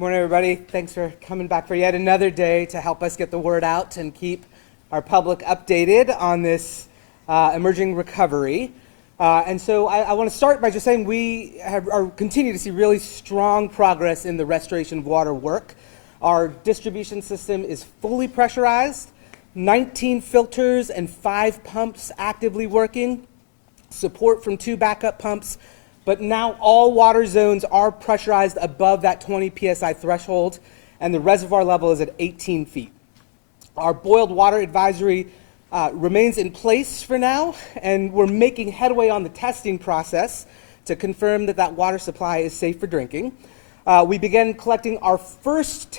Morning, everybody. Thanks for coming back for yet another day to help us get the word out and keep our public updated on this emerging recovery. And so I want to start by just saying we continue to see really strong progress in the restoration of water work. Our distribution system is fully pressurized, 19 filters and 5 pumps actively working, support from 2 backup pumps, but now all water zones are pressurized above that 20 psi threshold, and the reservoir level is at 18 feet. Our boiled water advisory remains in place for now, and we're making headway on the testing process to confirm that that water supply is safe for drinking. We began collecting our first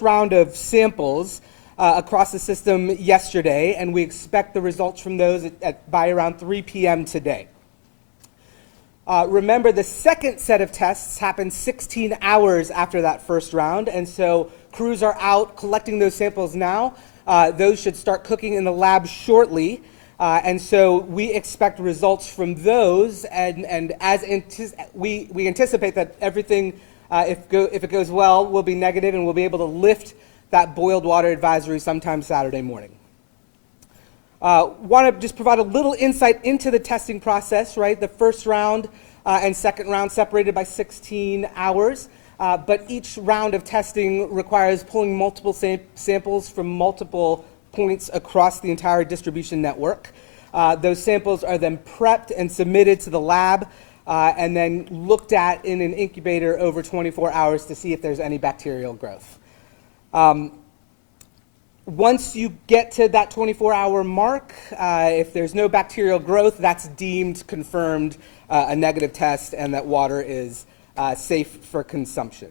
round of samples across the system yesterday, and we expect the results from those by around 3 p.m. today. Remember, the second set of tests happened 16 hours after that first round, and so crews are out collecting those samples now. Those should start cooking in the lab shortly, and so we expect results from those, and we anticipate that everything, if it goes well, will be negative, and we'll be able to lift that boiled water advisory sometime Saturday morning. Want to just provide a little insight into the testing process, right? The first round and second round separated by 16 hours, but each round of testing requires pulling multiple samples from multiple points across the entire distribution network. Those samples are then prepped and submitted to the lab and then looked at in an incubator over 24 hours to see if there's any bacterial growth. Once you get to that 24-hour mark, if there's no bacterial growth, that's deemed confirmed a negative test and that water is safe for consumption.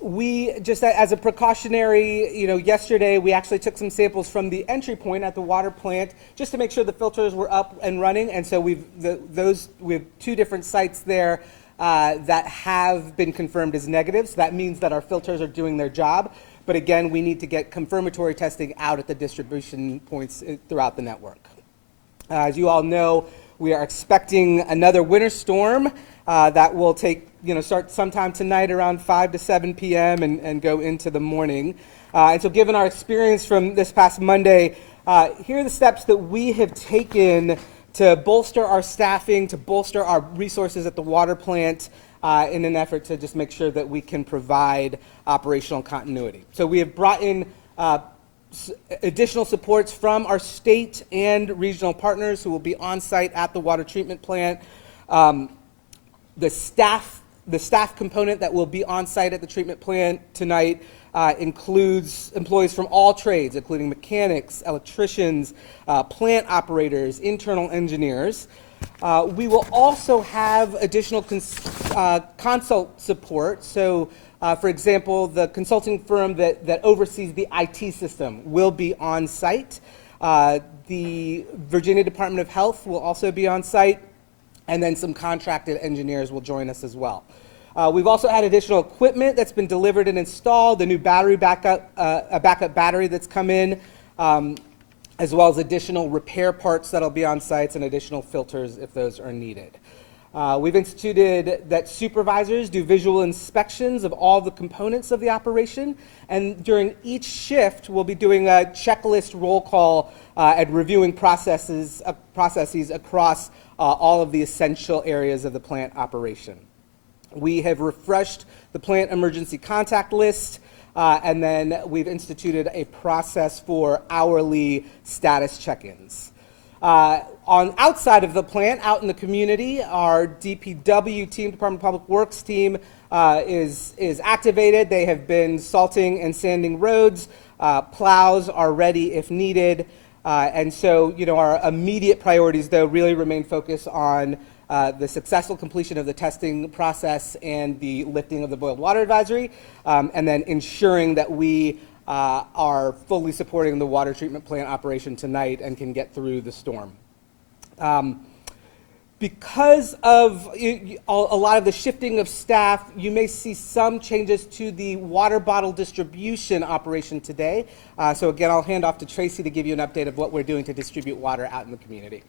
We just, as a precautionary, yesterday we actually took some samples from the entry point at the water plant just to make sure the filters were up and running, and so we have 2 different sites there that have been confirmed as negative, so that means that our filters are doing their job. But again, we need to get confirmatory testing out at the distribution points throughout the network. As you all know, we are expecting another winter storm that will start sometime tonight around 5 to 7 p.m. and go into the morning. And so given our experience from this past Monday, here are the steps that we have taken to bolster our staffing, to bolster our resources at the water plant, in an effort to just make sure that we can provide operational continuity. So we have brought in additional supports from our state and regional partners who will be on site at the water treatment plant. The staff component that will be on site at the treatment plant tonight includes employees from all trades, including mechanics, electricians, plant operators, internal engineers. We will also have additional consult support. So, for example, the consulting firm that oversees the IT system will be on site. The Virginia Department of Health will also be on site, and then some contracted engineers will join us as well. We've also had additional equipment that's been delivered and installed, the new battery backup battery that's come in, as well as additional repair parts that'll be on sites and additional filters if those are needed. We've instituted that supervisors do visual inspections of all the components of the operation, and during each shift, we'll be doing a checklist roll call and reviewing processes across all of the essential areas of the plant operation. We have refreshed the plant emergency contact list, and then we've instituted a process for hourly status check-ins. Outside of the plant, out in the community, our DPW team, Department of Public Works team, is activated. They have been salting and sanding roads. Plows are ready if needed. And so, our immediate priorities, though, really remain focused on the successful completion of the testing process and the lifting of the boiled water advisory, and then ensuring that we are fully supporting the water treatment plant operation tonight and can get through the storm. Because of a lot of the shifting of staff, you may see some changes to the water bottle distribution operation today. So again, I'll hand off to Tracy to give you an update of what we're doing to distribute water out in the community.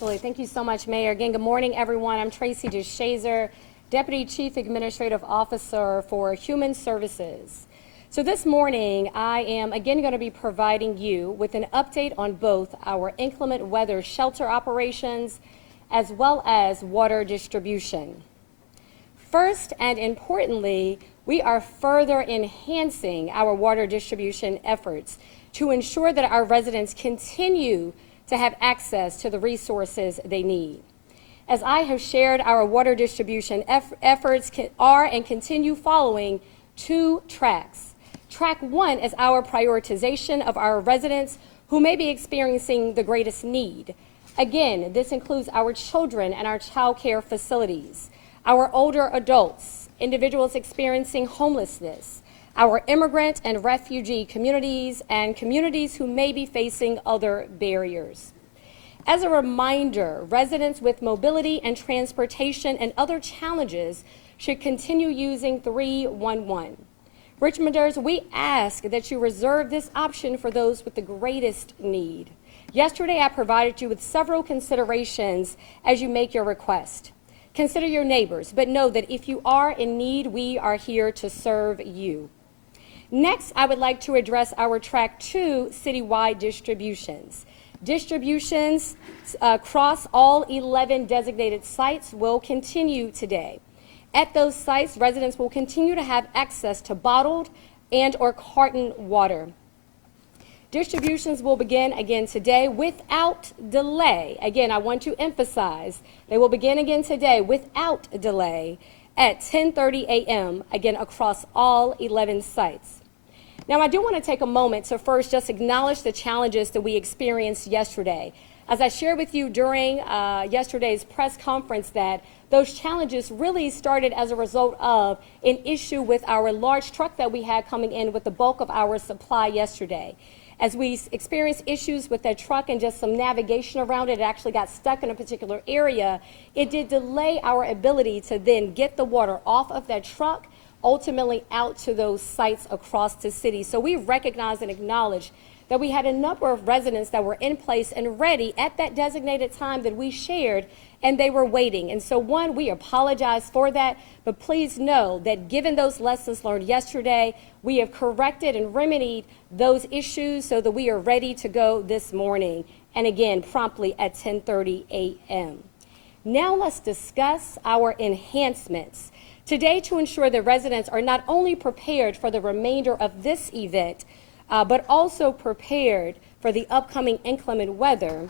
Absolutely. Thank you so much, Mayor. Again, good morning, everyone. I'm Tracy DeShazer, Deputy Chief Administrative Officer for Human Services. So this morning, I am again going to be providing you with an update on both our inclement weather shelter operations as well as water distribution. First and importantly, we are further enhancing our water distribution efforts to ensure that our residents continue to have access to the resources they need. As I have shared, our water distribution efforts are and continue following two tracks. Track one is our prioritization of our residents who may be experiencing the greatest need. Again, this includes our children and our child care facilities, our older adults, individuals experiencing homelessness, our immigrant and refugee communities, and communities who may be facing other barriers. As a reminder, residents with mobility and transportation and other challenges should continue using 311. Richmonders, we ask that you reserve this option for those with the greatest need. Yesterday, I provided you with several considerations as you make your request. Consider your neighbors, but know that if you are in need, we are here to serve you. Next, I would like to address our Track 2 citywide distributions. Distributions across all 11 designated sites will continue today. At those sites, residents will continue to have access to bottled and or carton water. Distributions will begin again today without delay. Again, I want to emphasize, they will begin again today without delay at 10:30 a.m., again, across all 11 sites. Now, I do want to take a moment to first just acknowledge the challenges that we experienced yesterday. As I shared with you during yesterday's press conference, that those challenges really started as a result of an issue with our large truck that we had coming in with the bulk of our supply yesterday. As we experienced issues with that truck and just some navigation around it, it actually got stuck in a particular area. It did delay our ability to then get the water off of that truck, ultimately out to those sites across the city. So we recognize and acknowledge that we had a number of residents that were in place and ready at that designated time that we shared, and they were waiting. And so one, we apologize for that, but please know that given those lessons learned yesterday, we have corrected and remedied those issues so that we are ready to go this morning, and again, promptly at 10:30 a.m. Now let's discuss our enhancements. Today, to ensure that residents are not only prepared for the remainder of this event, but also prepared for the upcoming inclement weather,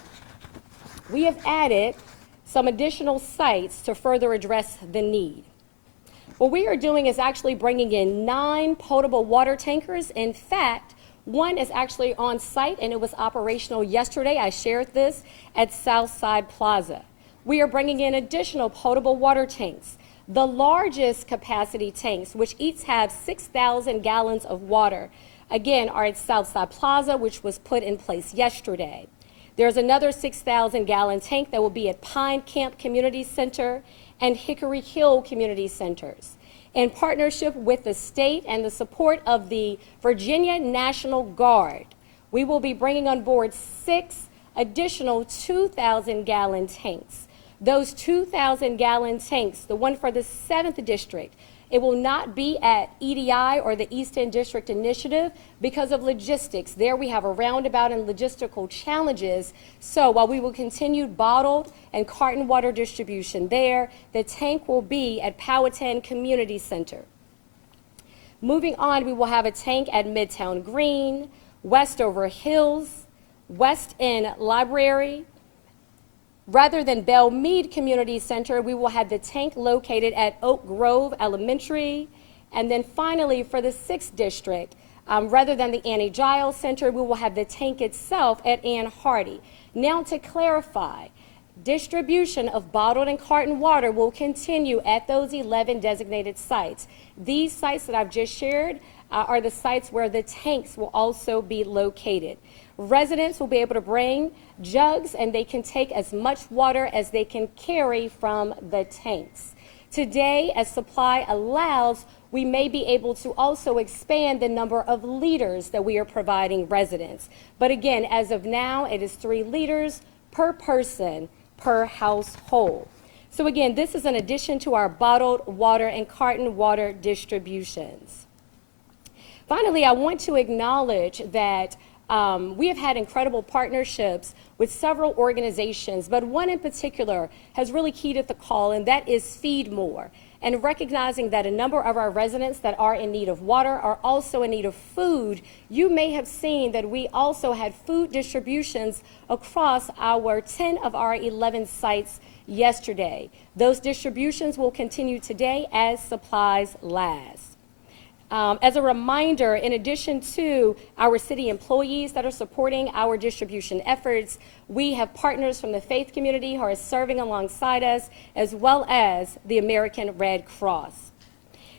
we have added some additional sites to further address the need. What we are doing is actually bringing in 9 potable water tankers. In fact, one is actually on site and it was operational yesterday. I shared this at Southside Plaza. We are bringing in additional potable water tanks. The largest capacity tanks, which each have 6,000 gallons of water, again, are at Southside Plaza, which was put in place yesterday. There's another 6,000 gallon tank that will be at Pine Camp Community Center and Hickory Hill Community Centers. In partnership with the state and the support of the Virginia National Guard, we will be bringing on board 6 additional 2,000 gallon tanks. Those 2,000 gallon tanks, the one for the 7th District, it will not be at EDI or the East End District Initiative because of logistics. There we have a roundabout and logistical challenges. So while we will continue bottled and carton water distribution there, the tank will be at Powhatan Community Center. Moving on, we will have a tank at Midtown Green, Westover Hills, West End Library. Rather than Belle Meade Community Center, we will have the tank located at Oak Grove Elementary. And then finally, for the 6th District, rather than the Annie Giles Center, we will have the tank itself at Ann Hardy. Now to clarify, distribution of bottled and carton water will continue at those 11 designated sites. These sites that I've just shared are the sites where the tanks will also be located. Residents will be able to bring jugs and they can take as much water as they can carry from the tanks. Today, as supply allows, we may be able to also expand the number of liters that we are providing residents. But again, as of now, it is 3 liters per person per household. So again, this is in addition to our bottled water and carton water distributions. Finally, I want to acknowledge that we have had incredible partnerships with several organizations, but one in particular has really heeded the call, and that is Feed More. And recognizing that a number of our residents that are in need of water are also in need of food, you may have seen that we also had food distributions across 10 of our 11 sites yesterday. Those distributions will continue today as supplies last. As a reminder, in addition to our city employees that are supporting our distribution efforts, we have partners from the faith community who are serving alongside us, as well as the American Red Cross.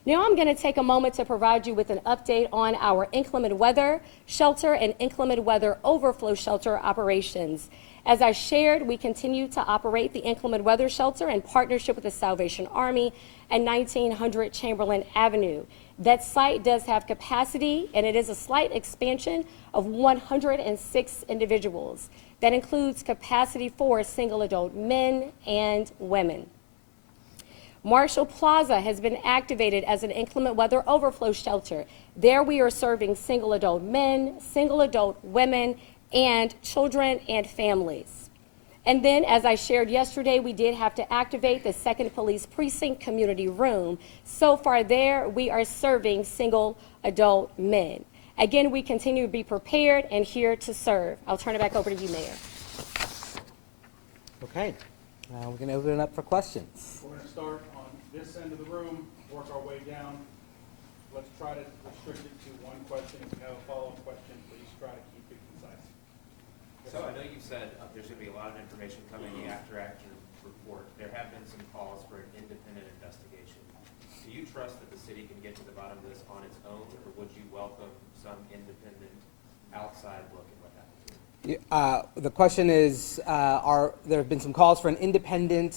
Now I'm going to take a moment to provide you with an update on our inclement weather shelter and inclement weather overflow shelter operations. As I shared, we continue to operate the inclement weather shelter in partnership with the Salvation Army at 1900 Chamberlain Avenue. That site does have capacity, and it is a slight expansion of 106 individuals. That includes capacity for single adult men and women. Marshall Plaza has been activated as an inclement weather overflow shelter. There we are serving single adult men, single adult women, and children and families. And then, as I shared yesterday, we did have to activate the 2nd Police Precinct Community Room. So far there, we are serving single adult men. Again, we continue to be prepared and here to serve. I'll turn it back over to you, Mayor. Okay, now we're going to open it up for questions. We're going to start on this end of the room, work our way down. Let's try to restrict it to one question. If you have a follow-up question, please try to keep it concise. So I know you said there's going to be a lot of information coming after your report. There have been some calls for an independent investigation. Do you trust that the city can get to the bottom of this on its own, or would you welcome some independent outside look at what happened? The question is, there have been some calls for an independent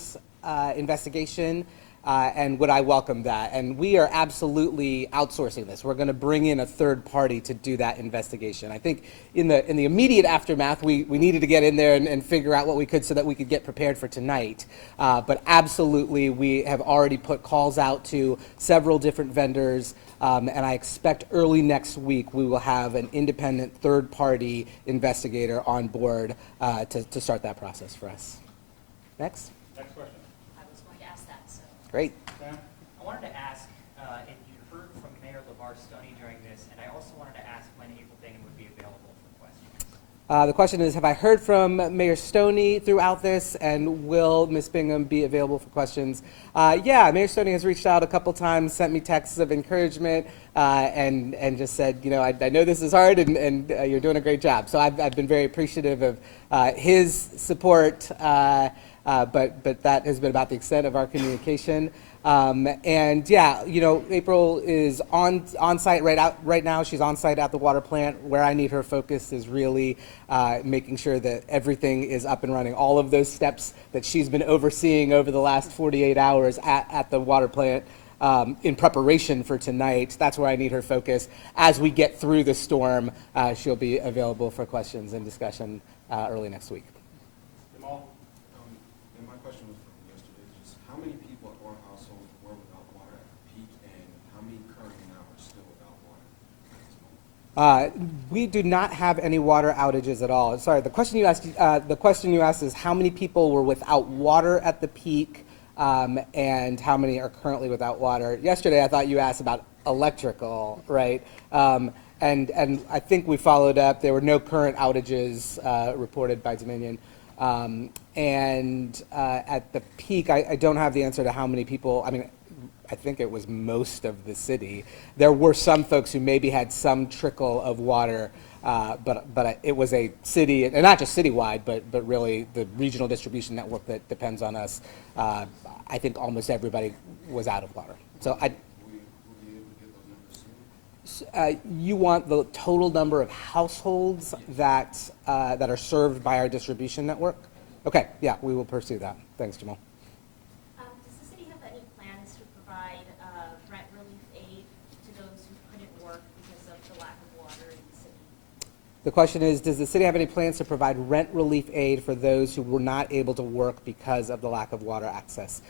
investigation, and would I welcome that? And we are absolutely outsourcing this. We're going to bring in a third party to do that investigation. I think in the immediate aftermath, we needed to get in there and figure out what we could so that we could get prepared for tonight. But absolutely, we have already put calls out to several different vendors, and I expect early next week we will have an independent third party investigator on board to start that process for us. Next. Next question. I was going to ask that, so. Great. Sam? I wanted to ask if you heard from Mayor LeVar Stoney during this, and I also wanted to ask when April Bingham would be available for questions. The question is, have I heard from Mayor Stoney throughout this, and will Ms. Bingham be available for questions? Yeah, Mayor Stoney has reached out a couple times, sent me texts of encouragement, and just said, you know, I know this is hard, and you're doing a great job. So I've been very appreciative of his support, but that has been about the extent of our communication. And yeah, you know, April is on site right now. She's on site at the water plant. Where I need her focus is really making sure that everything is up and running. All of those steps that she's been overseeing over the last 48 hours at the water plant in preparation for tonight. That's where I need her focus. As we get through the storm, she'll be available for questions and discussion early next week. Jamal? And my question was from yesterday, just how many people or households were without water at the peak, and how many currently now are still without water at this moment? We do not have any water outages at all. Sorry, the question you asked is how many people were without water at the peak, and how many are currently without water. Yesterday, I thought you asked about electrical, right? And I think we followed up. There were no current outages reported by Dominion. And at the peak, I don't have the answer to how many people. I mean, I think it was most of the city. There were some folks who maybe had some trickle of water, but it was a city, and not just citywide, but really the regional distribution network that depends on us. I think almost everybody was out of water. So Will we be able to get those numbers soon? you want the total number of households that are served by our distribution network? Okay, yeah, we will pursue that. Thanks, Jamal. Does the city have any plans to provide rent relief aid to those who couldn't work because of the lack of water in the city? The question is, does the city have any plans to provide rent relief aid for those who were not able to work because of the lack of water access?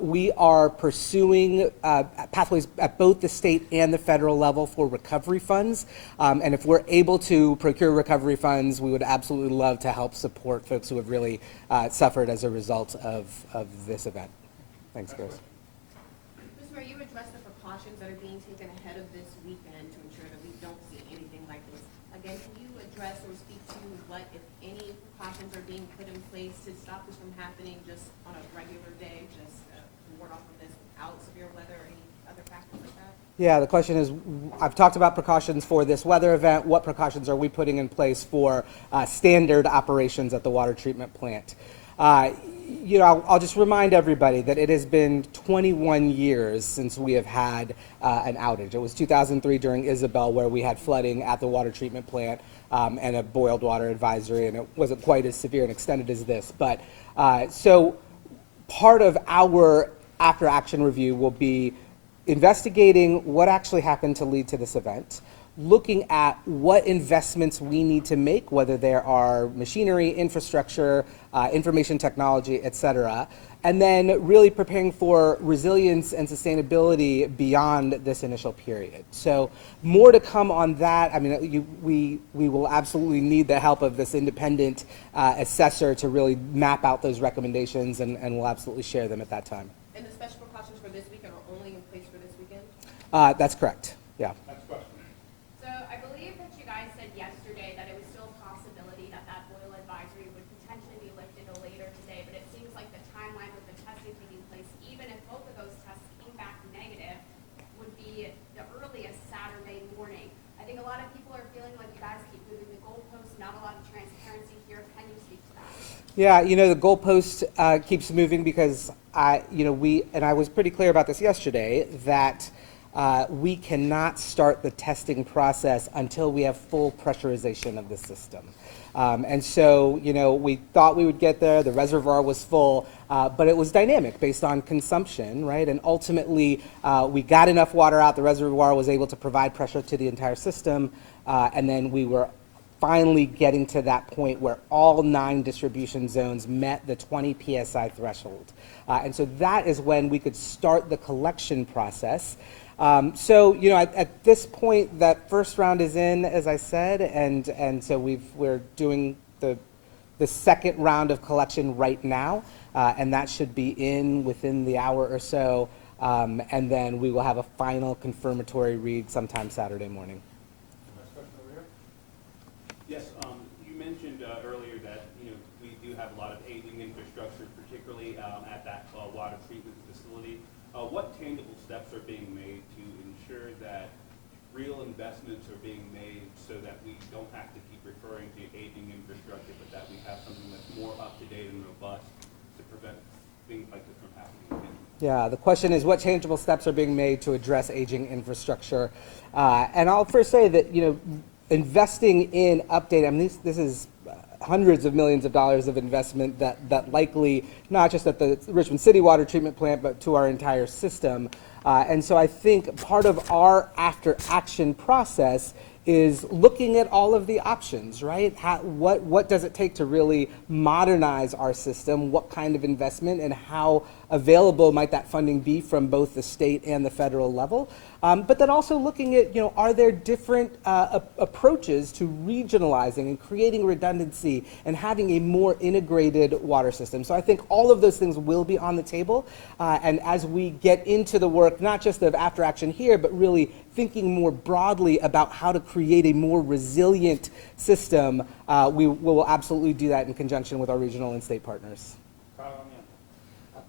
We are pursuing pathways at both the state and the federal level for recovery funds. And if we're able to procure recovery funds, we would absolutely love to help support folks who have really suffered as a result of this event. Thanks, Chris. Mr. Mayor, you addressed the precautions that are being taken ahead of this weekend to ensure that we don't see anything like this. Again, can you address or speak to what, if any, precautions are being put in place to stop this from happening just on a regular day, just to ward off of this without severe weather or any other factors like that? Yeah, the question is, I've talked about precautions for this weather event. What precautions are we putting in place for standard operations at the water treatment plant? I'll just remind everybody that it has been 21 years since we have had an outage. It was 2003 during Isabel where we had flooding at the water treatment plant and a boiled water advisory, and it wasn't quite as severe and extended as this. But so part of our after action review will be investigating what actually happened to lead to this event, looking at what investments we need to make, whether there are machinery, infrastructure, information technology, et cetera, and then really preparing for resilience and sustainability beyond this initial period. So more to come on that. I mean, we will absolutely need the help of this independent assessor to really map out those recommendations, and we'll absolutely share them at that time. And the special precautions for this weekend are only in place for this weekend? That's correct, yeah. Next question. So I believe that you guys said yesterday that it was still a possibility that that boil advisory would potentially be lifted later today, but it seems like the timeline with the testing taking place, even if both of those tests came back negative, would be the earliest Saturday morning. I think a lot of people are feeling like you guys keep moving the goalposts, not a lot of transparency here. Can you speak to that? Yeah, the goalpost keeps moving because I was pretty clear about this yesterday, that we cannot start the testing process until we have full pressurization of the system. And so, we thought we would get there, the reservoir was full, but it was dynamic based on consumption, right? And ultimately, we got enough water out, the reservoir was able to provide pressure to the entire system, and then we were finally getting to that point where all 9 distribution zones met the 20 PSI threshold. And so that is when we could start the collection process. At this point, that first round is in, as I said, and so we're doing the second round of collection right now, and that should be in within the hour or so, and then we will have a final confirmatory read sometime Saturday morning. Next question over here. Yes, you mentioned earlier that we do have a lot of aging infrastructure, particularly at that water treatment facility. What tangible steps are being made to ensure that real investments are being made so that we don't have to keep referring to aging infrastructure, but that we have something that's more up to date and robust to prevent things like this from happening again? Yeah, the question is what tangible steps are being made to address aging infrastructure. And I'll first say that, investing in update, I mean, this is hundreds of millions of dollars of investment that likely, not just at the Richmond City water treatment plant, but to our entire system. And so I think part of our after action process is looking at all of the options, right? What does it take to really modernize our system? What kind of investment and how available might that funding be from both the state and the federal level? But then also looking at, are there different approaches to regionalizing and creating redundancy and having a more integrated water system? So I think all of those things will be on the table. And as we get into the work, not just of after action here, but really thinking more broadly about how to create a more resilient system, we will absolutely do that in conjunction with our regional and state partners.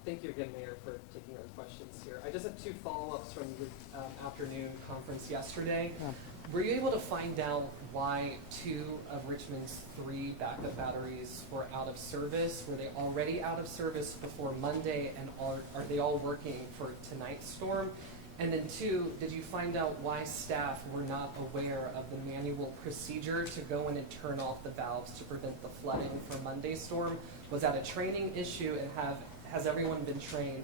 Thank you again, Mayor, for taking our questions here. I just have 2 follow-ups from the afternoon conference yesterday. Were you able to find out why 2 of Richmond's 3 backup batteries were out of service? Were they already out of service before Monday, and are they all working for tonight's storm? And then 2, did you find out why staff were not aware of the manual procedure to go in and turn off the valves to prevent the flooding for Monday's storm? Was that a training issue, and has everyone been trained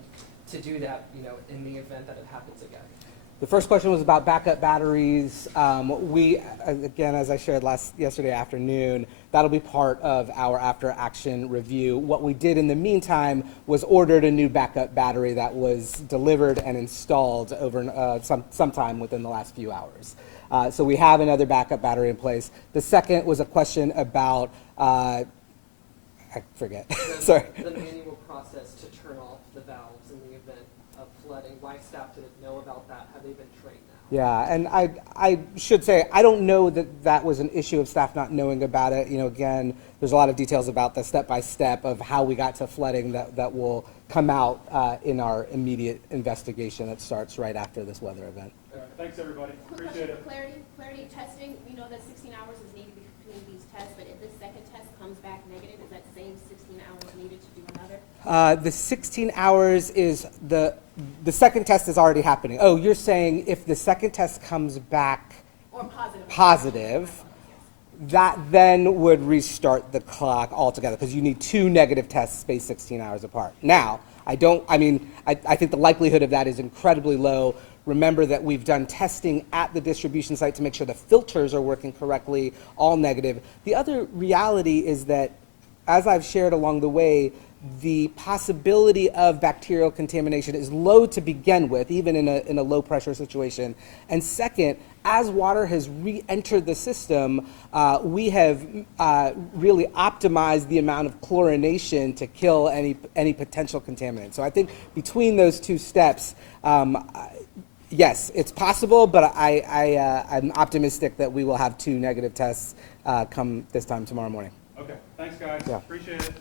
to do that, in the event that it happens again? The first question was about backup batteries. We, again, as I shared yesterday afternoon, that'll be part of our after-action review. What we did in the meantime was ordered a new backup battery that was delivered and installed over sometime within the last few hours. So we have another backup battery in place. The second was a question about, I forget, sorry. The manual process to turn off the valves in the event of flooding. Why staff didn't know about that? Have they been trained now? Yeah, and I should say, I don't know that that was an issue of staff not knowing about it. You know, again, there's a lot of details about the step-by-step of how we got to flooding that will come out in our immediate investigation that starts right after this weather event. All right, thanks, everybody. Quick Appreciate question it. for clarity of testing. We know that 16 hours is needed between these tests, but if this second test comes back negative, is that same 16 hours needed to do another? The 16 hours is the second test is already happening. Oh, you're saying if the second test comes back Or positive? positive, that then would restart the clock altogether because you need 2 negative tests spaced 16 hours apart. Now, I think the likelihood of that is incredibly low. Remember that we've done testing at the distribution site to make sure the filters are working correctly, all negative. The other reality is that, as I've shared along the way, the possibility of bacterial contamination is low to begin with, even in a low pressure situation. And second, as water has re-entered the system, we have really optimized the amount of chlorination to kill any potential contaminant. So I think between those two steps, yes, it's possible, but I'm optimistic that we will have 2 negative tests come this time tomorrow morning. Okay, thanks, guys. Yeah. Appreciate it.